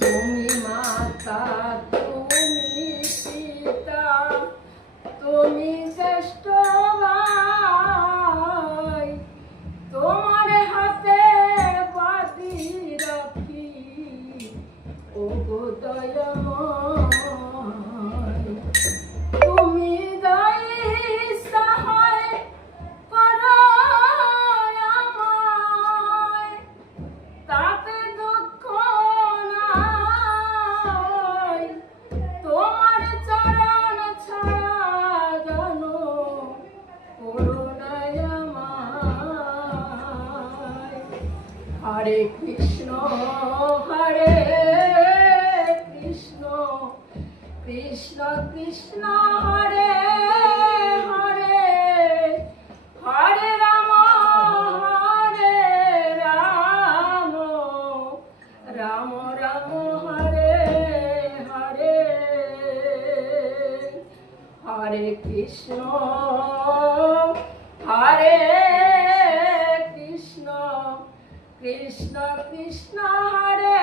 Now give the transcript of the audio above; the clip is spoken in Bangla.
তুমি মাতা, তুমি পিতা, তুমি জ্যেষ্ঠ ভাই, তোমার হাতে বাঁধি রাখি ওগো দয়াময়। তুমি দয়ায় সহায় করো আমায়, তাতে দুঃখ নাই। তোমার চরণ ছাড়া জানো করুণায় আমায়। হরে কৃষ্ণ হরে কৃষ্ণ, কৃষ্ণ কৃষ্ণ হরে হরে, হরে রাম রাম রাম হরে হরে। হরে কৃষ্ণ হরে কৃষ্ণ, কৃষ্ণ কৃষ্ণ হরে